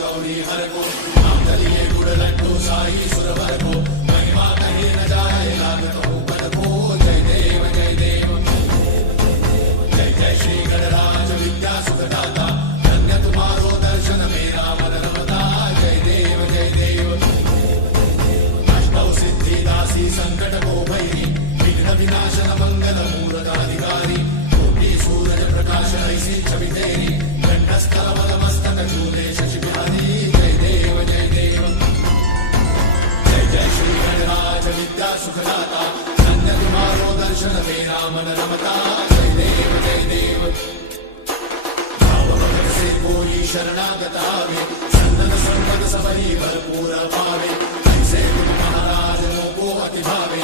गौरी हर को नाम दलिए गुड़ लड्डू साई सुरवर को महिमा कहीं न जाए लागत हो पद को जय देव जय देव जय जय श्री गणराज विद्या सुखदाता धन्य तुम्हारो दर्शन मेरा मन रमता जय देव जय देव अष्टौ सिद्धि दासी संकट को भैरी विघ्न विनाशन मंगल मूर्ताधिकारी कोटि सूरज प्रकाश ऐसी छवि तेरी घंटस्थल मस्तक झूले शशि बिहारी जय देव जय देव जय जय श्री गणराज विद्या सुखदाता धन्य तुम्हारो दर्शन मेरा मन रमता जय देव जय देव भाव भगत से कोई शरणागत आवे संतन संपद सबरी भरपूर पावे ऐसे तुम महाराज को अति भावे